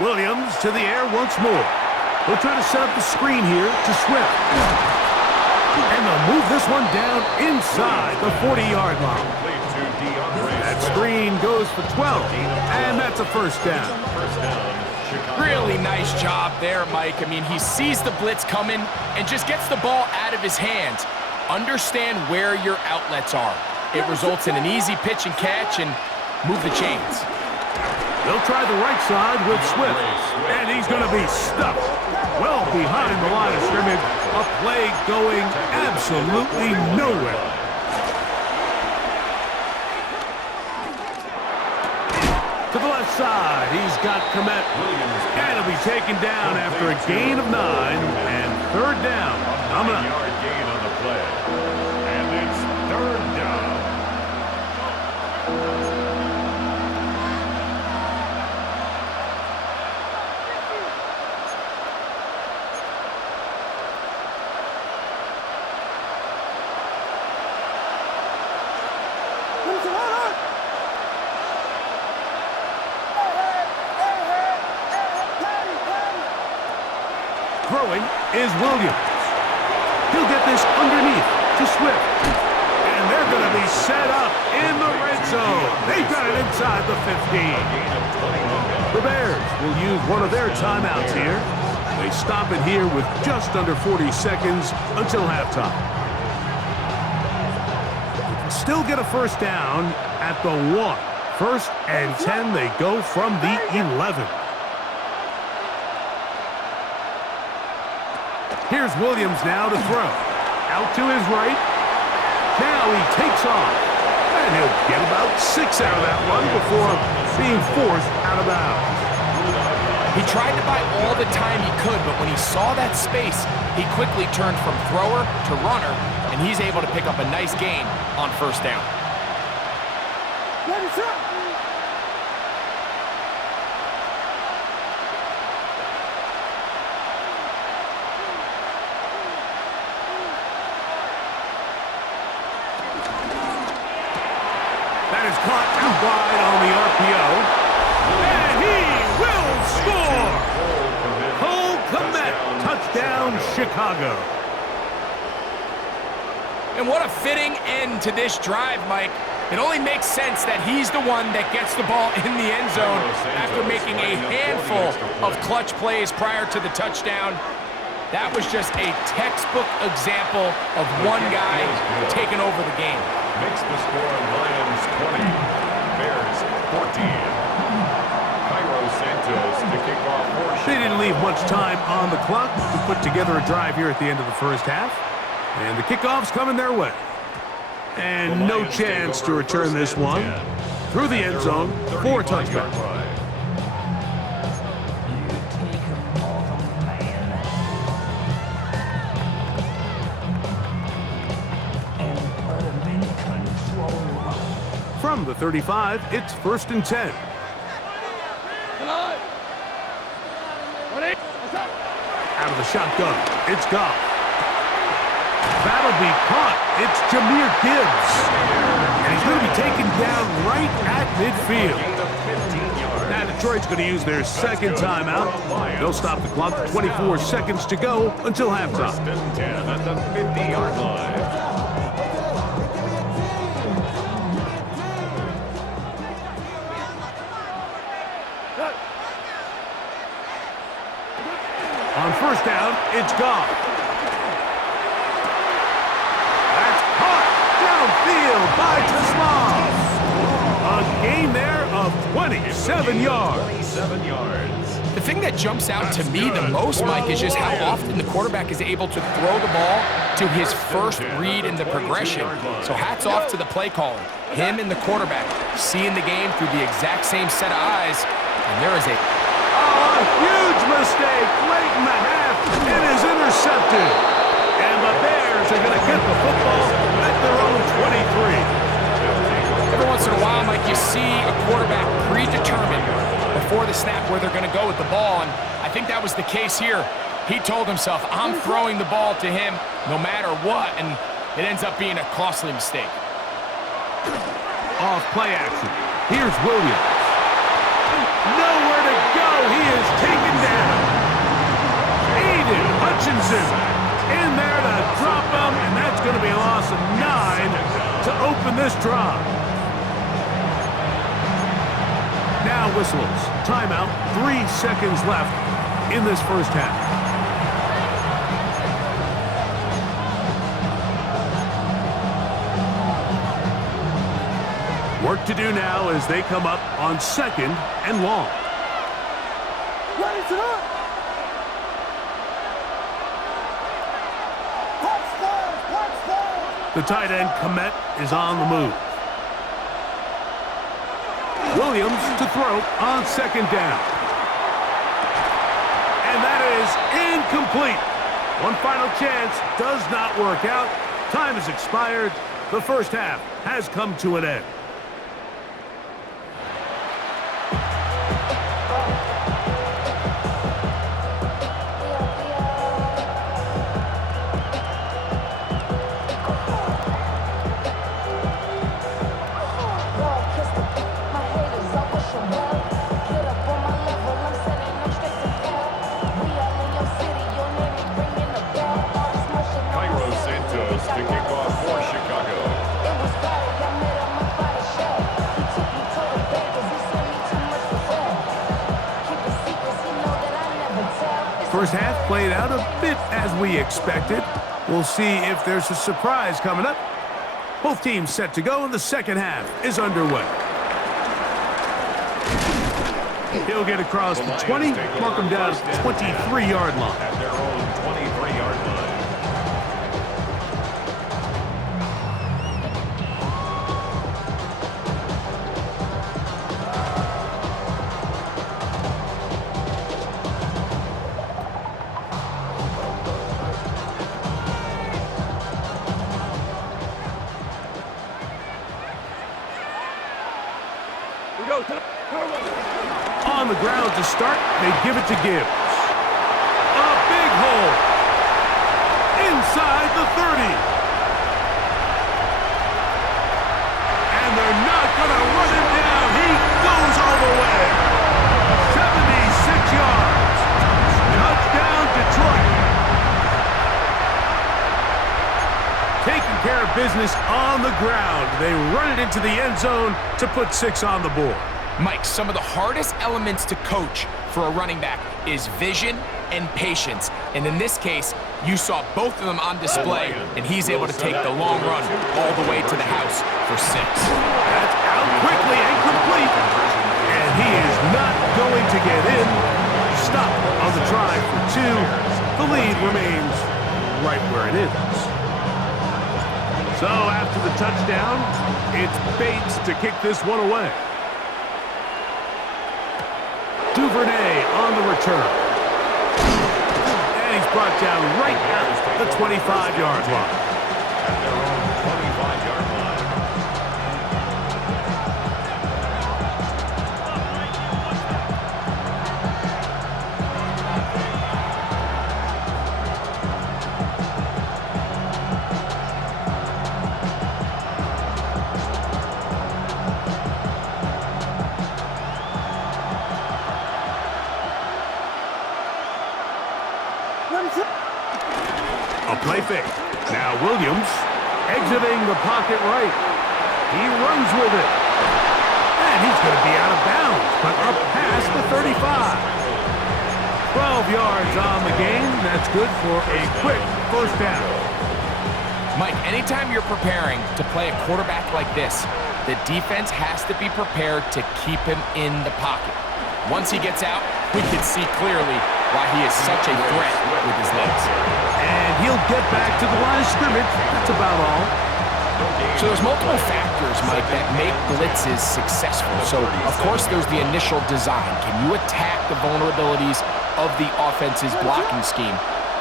Williams to the air once more. He'll try to set up the screen here to Swift. And they'll move this one down inside the 40-yard line. That screen goes for 12, and that's a first down. Really nice job there, Mike. I mean, he sees the blitz coming and just gets the ball out of his hands. Understand where your outlets are. It results in an easy pitch and catch and move the chains. They'll try the right side with Swift, and he's going to be stuffed well behind the line of scrimmage. A play going absolutely nowhere. To the left side, he's got Komet, and he'll be taken down after a gain of 9, and third down. Coming up. Yard gain on the play, and it's third down. Throwing is Williams. He'll get this underneath to Swift. And they're going to be set up in the red zone. They've got it inside the 15. The Bears will use one of their timeouts here. They stop it here with just under 40 seconds until halftime. They can still get a first down at the 1. First and 10, they go from the 11. Here's Williams now to throw. Out to his right. Now he takes off. And he'll get about 6 out of that one before being forced out of bounds. He tried to buy all the time he could, but when he saw that space, he quickly turned from thrower to runner, and he's able to pick up a nice gain on first down. That is caught out wide on the RPO. And he will score! Cole Komet, touchdown Chicago. And what a fitting end to this drive, Mike. It only makes sense that he's the one that gets the ball in the end zone after making a handful of clutch plays prior to the touchdown. That was just a textbook example of one guy taking over the game. Makes the score Lions 20, Bears 14. Cairo Santos to kick off portion. They didn't leave much time on the clock to put together a drive here at the end of the first half. And the kickoff's coming their way. And no chance to return this one. Through the end zone for a touchback. From the 35, it's first and 10. Out of the shotgun, it's Goff. That'll be caught. It's Jahmyr Gibbs. And he's going to be taken down right at midfield. Now Detroit's going to use their second timeout. They'll stop the clock. 24 seconds to go until halftime. First and 10 at the 50-yard line. On first down, it's Goff. That's caught downfield by Tasman. A gain there of 27 yards. 27 yards. The thing that jumps out to me the most, Mike, is just how often the quarterback is able to throw the ball to his first read in the progression. So hats off to the play caller. Him and the quarterback seeing the game through the exact same set of eyes. And there is a huge mistake late in the half. It is intercepted. And the Bears are going to get the football at their own 23. Every once in a while, Mike, you see a quarterback predetermined before the snap where they're going to go with the ball, and I think that was the case here. He told himself, I'm throwing the ball to him no matter what, and it ends up being a costly mistake. Off play action. Here's Williams. Nowhere to go. He is Hutchinson in there to drop him, and that's going to be a loss of 9 to open this drive. Now whistles. Timeout. 3 seconds left in this first half. Work to do now as they come up on 2nd and long. Raise it up! The tight end, Komet, is on the move. Williams to throw on 2nd down. And that is incomplete. One final chance does not work out. Time has expired. The first half has come to an end. First half played out a bit as we expected. We'll see if there's a surprise coming up. Both teams set to go, and the second half is underway. He'll get across the 20, mark him down at the 23-yard line. At their own 23-yard line. On the ground to start, they give it to Gibbs. A big hole. Inside the 30. And they're not going to run him down. He goes all the way. 76 yards. Touchdown, Detroit. Taking care of business on the ground. They run it into the end zone to put 6 on the board. Mike, some of the hardest elements to coach for a running back is vision and patience. And in this case, you saw both of them on display, and he's able to take the long run all the way to the house for 6. That's out quickly and complete. And he is not going to get in. Stop on the try for 2. The lead remains right where it is. So after the touchdown, it's Bates to kick this one away. Duvernay on the return. And he's brought down right at the 25-yard line. At their own 25-yard line. A play fake. Now Williams exiting the pocket right. He runs with it. And he's going to be out of bounds, but up past the 35. 12 yards on the game. That's good for a quick first down. Mike, anytime you're preparing to play a quarterback like this, the defense has to be prepared to keep him in the pocket. Once he gets out, we can see clearly why he is such a threat with his legs. And he'll get back to the line of scrimmage. That's about all. So there's multiple factors, Mike, that make blitzes successful. So, of course, there's the initial design. Can you attack the vulnerabilities of the offense's blocking scheme?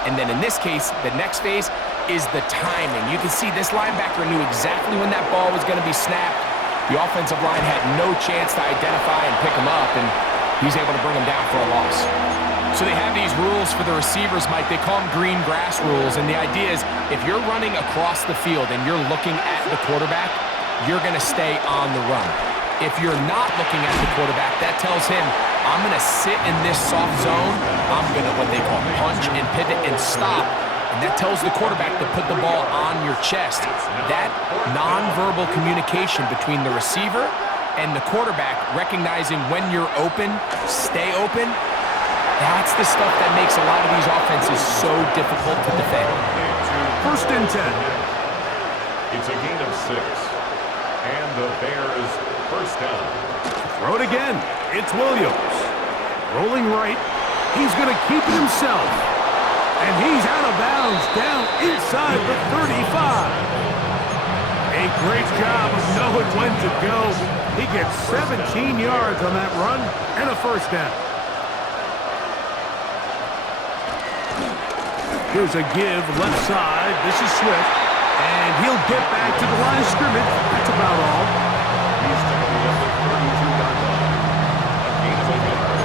And then in this case, the next phase is the timing. You can see this linebacker knew exactly when that ball was going to be snapped. The offensive line had no chance to identify and pick him up, and he's able to bring him down for a loss. So they have these rules for the receivers, Mike. They call them green grass rules, and the idea is if you're running across the field and you're looking at the quarterback, you're going to stay on the run. if you're not looking at the quarterback, that tells him, I'm going to sit in this soft zone. I'm going to, what they call, punch and pivot and stop. And that tells the quarterback to put the ball on your chest. That nonverbal communication between the receiver and the quarterback, recognizing when you're open, stay open, that's the stuff that makes a lot of these offenses so difficult to defend. 1st and 10. It's a gain of 6. And the Bears first down. Throw it again. It's Williams. Rolling right. He's going to keep it himself. And he's out of bounds down inside the 35. A great job of knowing when to go. He gets 17 yards on that run and a first down. Here's a give left side. This is Swift. And he'll get back to the line of scrimmage. That's about all. He's taking up the 32-yard line. A gain of a yard.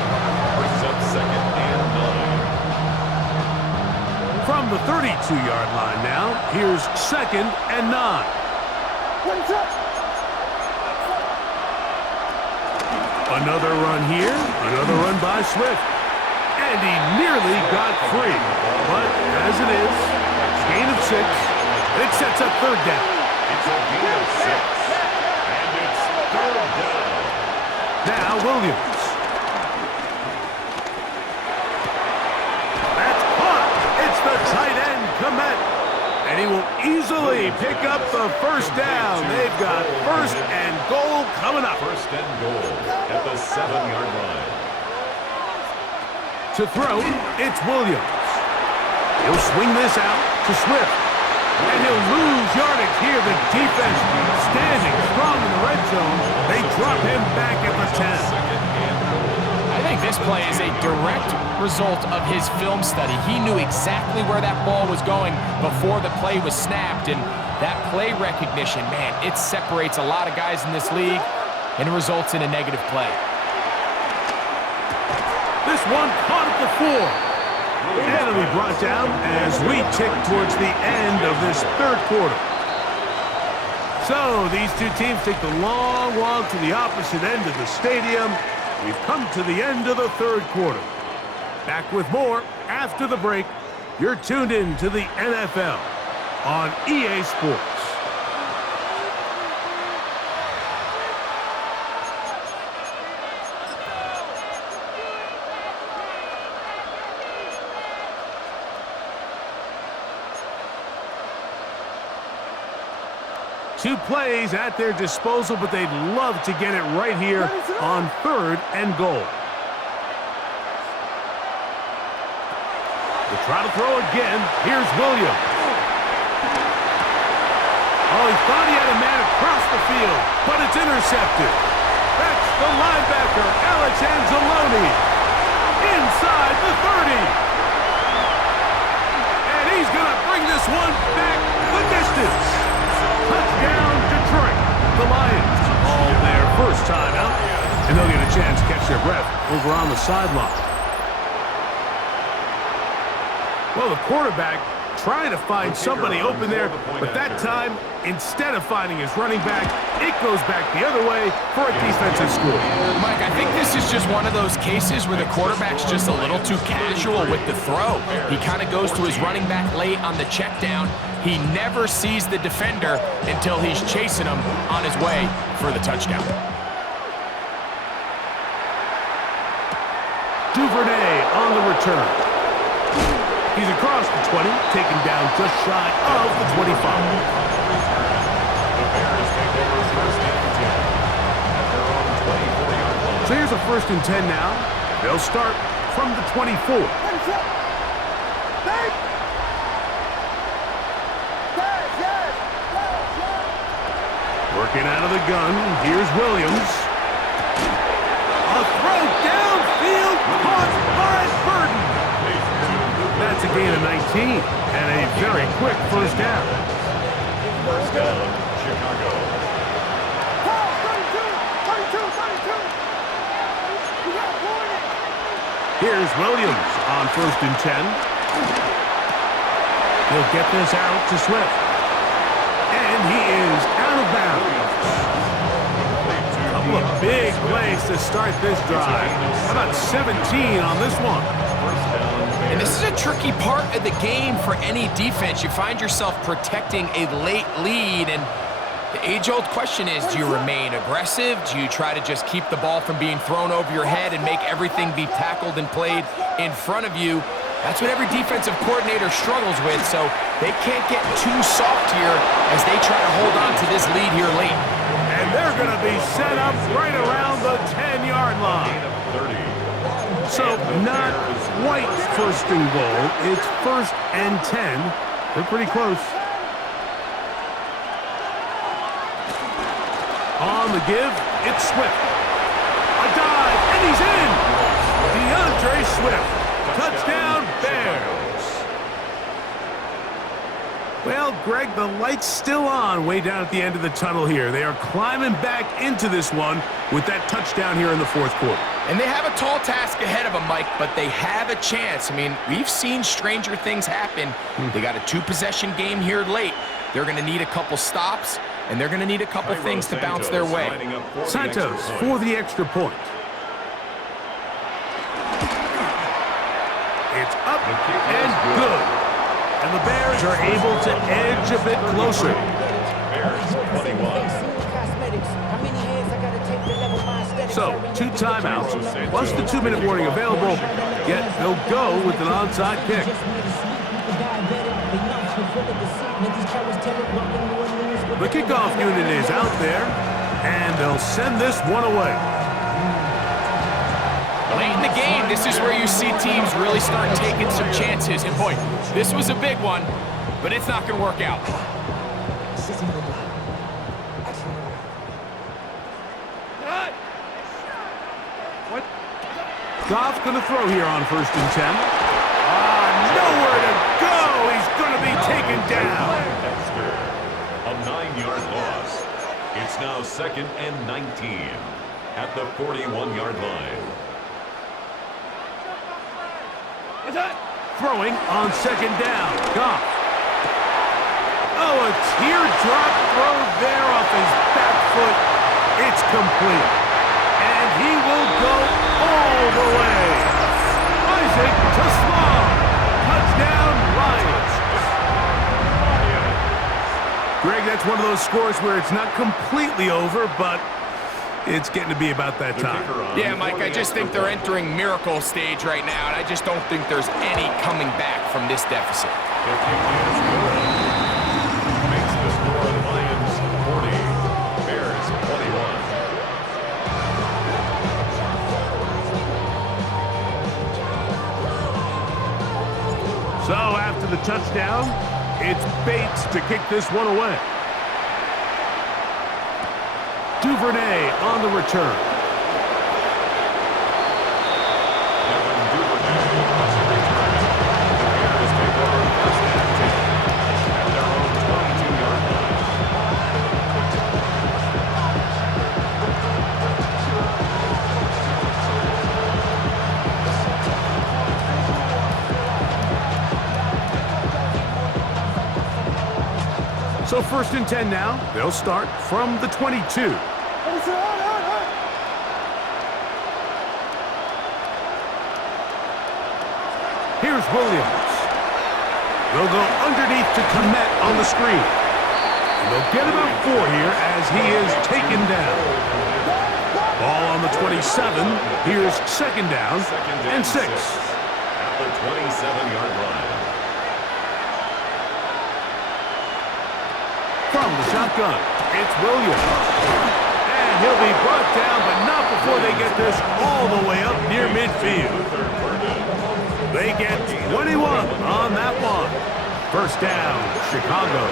Brings up 2nd and 9. From the 32-yard line now, here's 2nd and 9. Another run here. Another run by Swift. And he nearly got free. But as it is, gain of 6. It sets up 3rd down. It's a gain of 6. And it's 3rd down. Now Williams. That's caught. It's the tight end, Komet. And he will easily pick up the first down. They've got 1st and goal coming up. 1st and goal at the 7-yard line. To throw, it's Williams. He'll swing this out to Swift. And he'll lose yardage here. The defense standing strong in the red zone. They drop him back at the 10. I think this play is a direct result of his film study. He knew exactly where that ball was going before the play was snapped. And that play recognition, man, it separates a lot of guys in this league and it results in a negative play. This one caught at the 4. And it'll be brought down as we tick towards the end of this 3rd quarter. So these two teams take the long walk to the opposite end of the stadium. We've come to the end of the 3rd quarter. Back with more after the break. You're tuned in to the NFL on EA Sports. Two plays at their disposal, but they'd love to get it right here on 3rd and goal. They try to throw again. Here's Williams. Oh, he thought he had a man across the field, but it's intercepted. That's the linebacker, Alex Anzalone, inside the 30. And he's going to bring this one back the distance. Touchdown, Detroit. The Lions all their first time out, and they'll get a chance to catch their breath over on the sideline. Well, the quarterback trying to find somebody open there, but that time, instead of finding his running back, it goes back the other way for a defensive score. Mike, I think this is just one of those cases where the quarterback's just a little too casual with the throw. He kind of goes to his running back late on the check down. He never sees the defender until he's chasing him on his way for the touchdown. Duvernay on the return. He's across the 20, taken down just shy of the 25. The Bears take over 1st and 10 at their own 24-yard line. So here's a 1st and 10 now. They'll start from the 24. Working out of the gun, here's Williams. A throw downfield caught by Burton. That's a gain of 19 and a very quick first down. First down, Chicago. Here's Williams on 1st and 10. He'll get this out to Swift. And he is out of bounds. A couple of Big plays to start this drive. How about 17 on this one? And this is a tricky part of the game for any defense. You find yourself protecting a late lead, and the age-old question is, do you remain aggressive? Do you try to just keep the ball from being thrown over your head and make everything be tackled and played in front of you? That's what every defensive coordinator struggles with, so they can't get too soft here as they try to hold on to this lead here late. And they're going to be set up right around the 10-yard line. So not quite first and goal. It's 1st and 10. They're pretty close. On the give, it's Swift. A dive, and he's in! DeAndre Swift. Touchdown, Bears. Well, Greg, the light's still on way down at the end of the tunnel here. They are climbing back into this one with that touchdown here in the 4th quarter. And they have a tall task ahead of them, Mike, but they have a chance. I mean, we've seen stranger things happen. They got a 2-possession game here late. They're going to need a couple stops, and they're going to need a couple things to bounce their way. Santos for the extra point. It's up and good. And the Bears are able to edge a bit closer. Bears 21. So, 2 timeouts, plus the 2-minute warning available, yet they'll go with an onside kick. The kickoff unit is out there, and they'll send this one away. Late in the game, this is where you see teams really start taking some chances. And boy, this was a big one, but it's not going to work out. Goff's going to throw here on 1st and 10. Nowhere to go. He's going to be taken down. A 9-yard loss. It's now 2nd and 19 at the 41-yard line. Throwing on 2nd down. Goff. Oh, a teardrop throw there off his back foot. It's complete. And he will go all the way. Isaac to Small. Touchdown, Lions. Greg, that's one of those scores where it's not completely over, but it's getting to be about that time. Yeah, Mike, I just think they're entering miracle stage right now, and I just don't think there's any coming back from this deficit. The kick is good. Makes the score Lions 40, Bears 21. So after the touchdown, it's Bates to kick this one away. Duvernay on the return. So 1st and 10 now. They'll start from the 22. Here's Williams. They'll go underneath to Komet on the screen. And they'll get about 4 here as he is taken down. Ball on the 27. Here's 2nd down and 6. At the 27-yard line. From the shotgun, it's Williams. And he'll be brought down, but not before they get this all the way up near midfield. They get 21 on that one. 1st down, Chicago.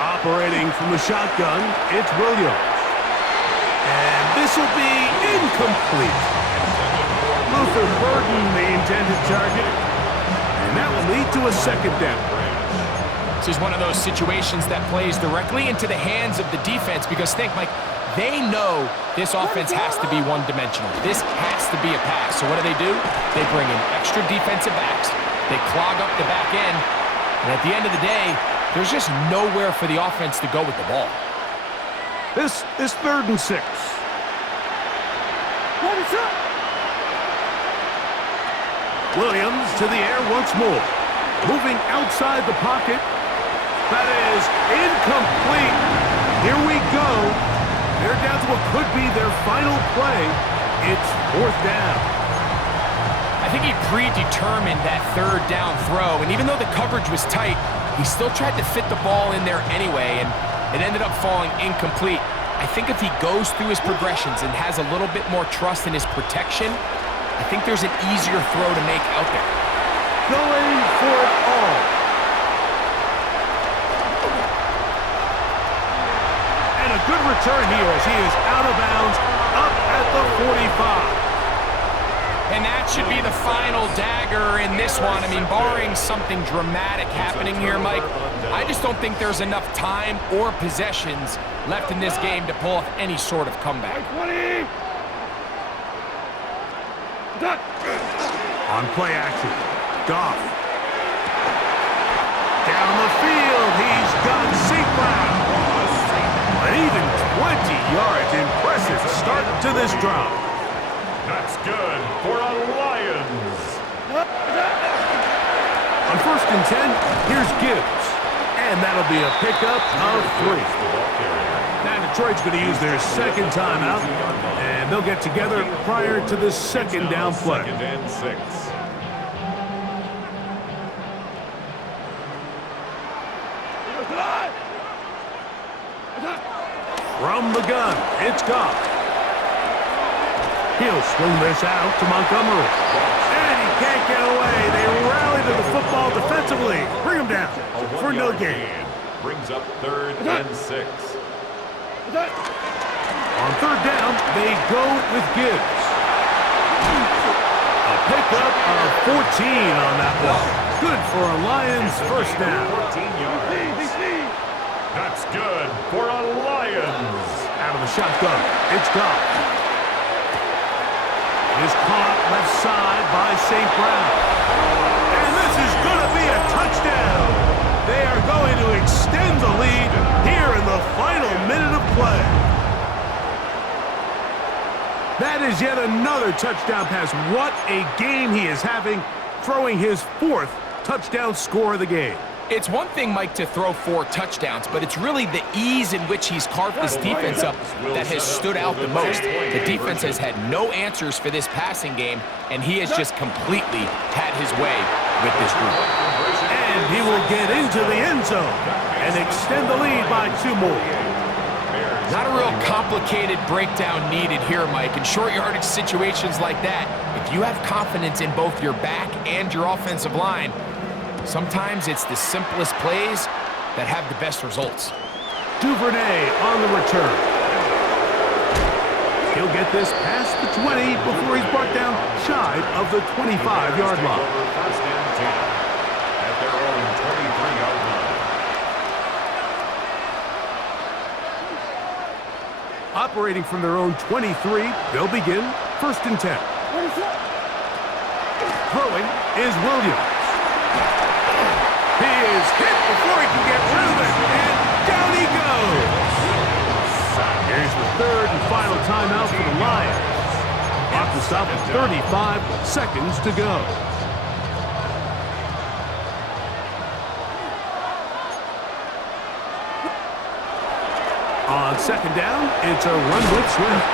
Operating from the shotgun, it's Williams. And this will be incomplete. Luther Burden, the intended target. And that will lead to a 2nd down. This is one of those situations that plays directly into the hands of the defense because think, Mike, they know this offense has to be one-dimensional. This has to be a pass. So what do? They bring in extra defensive backs. They clog up the back end. And at the end of the day, There's just nowhere for the offense to go with the ball. This is 3rd and 6. Williams to the air once more. Moving outside the pocket. That is incomplete. Here we go. They're down to what could be their final play. It's 4th down. I think he predetermined that 3rd down throw, and even though the coverage was tight, he still tried to fit the ball in there anyway, and it ended up falling incomplete. I think if he goes through his progressions and has a little bit more trust in his protection, I think there's an easier throw to make out there. Going for it all. And a good return here as he is out of bounds up at the 45. And that should be the final dagger in this one. I mean, barring something dramatic happening here, Mike, I just don't think there's enough time or possessions left in this game to pull off any sort of comeback. On play action, Goff. Down the field, he's got St. Brown. An even 20 yards. Impressive start to this drive. That's good for a Lions. On 1st and 10, here's Gibbs. And that'll be a pickup of 3. Now Detroit's going to use their 2nd timeout, and they'll get together prior to the 2nd down play. 2nd and 6. From the gun, it's Goff. He'll swing this out to Montgomery. And he can't get away. They rally to the football defensively. Bring him down for no gain. Brings up 3rd and 6. On 3rd down, they go with Gibbs. A pickup of 14 on that one. Good for a Lions 1st down. 14 yards. That's good for a Lions. Out of the shotgun, it's Goff. Is caught left side by St. Brown. And this is going to be a touchdown. They are going to extend the lead here in the final minute of play. That is yet another touchdown pass. What a game he is having, throwing his 4th touchdown score of the game. It's one thing, Mike, to throw 4 touchdowns, but it's really the ease in which he's carved this defense up that has stood out the most. The defense has had no answers for this passing game, and he has just completely had his way with this group. And he will get into the end zone and extend the lead by 2 more. Not a real complicated breakdown needed here, Mike. In short yardage situations like that, if you have confidence in both your back and your offensive line, sometimes it's the simplest plays that have the best results. Duvernay on the return. He'll get this past the 20 before he's brought down shy of the 25-yard line. 1st and 10 at their own 23-yard line. Operating from their own 23, they'll begin 1st and 10. Throwing is Williams. He is hit before he can get rid of it, and down he goes. Here's the 3rd and final timeout for the Lions. Clock will stop at 35 seconds to go. On 2nd down, it's a run with Swift.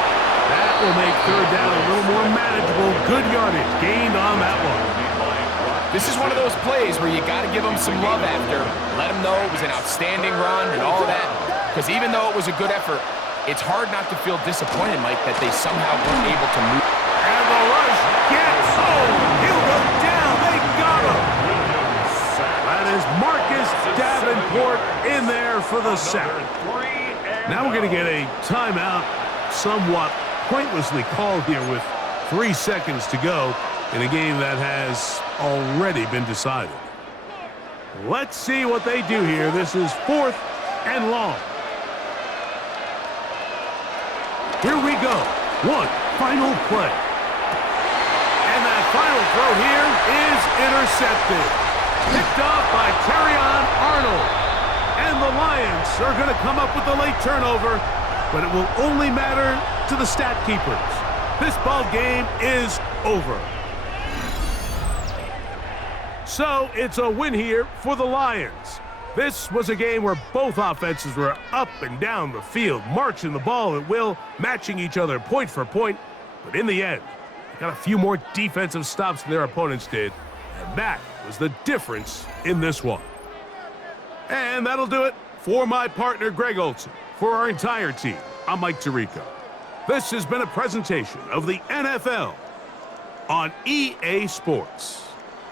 That will make 3rd down a little more manageable. Good yardage gained on that one. This is one of those plays where you got to give him some love after. Let him know it was an outstanding run and all of that. Because even though it was a good effort, it's hard not to feel disappointed, Mike, that they somehow weren't able to move. And the rush gets home. He'll go down. They got him. That is Marcus Davenport in there for the sack. Now we're going to get a timeout, somewhat pointlessly called here with 3 seconds to go in a game that has already been decided. Let's see what they do here. This is 4th and long. Here we go. One final play. And that final throw here is intercepted. Picked off by Terrion Arnold. And the Lions are going to come up with a late turnover, but it will only matter to the stat keepers. This ball game is over. So it's a win here for the Lions. This was a game where both offenses were up and down the field, marching the ball at will, matching each other point for point. But in the end, they got a few more defensive stops than their opponents did, and that was the difference in this one. And that'll do it for my partner, Greg Olson. For our entire team, I'm Mike Tirico. This has been a presentation of the NFL on EA Sports.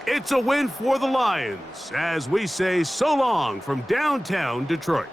It's a win for the Lions as we say so long from downtown Detroit.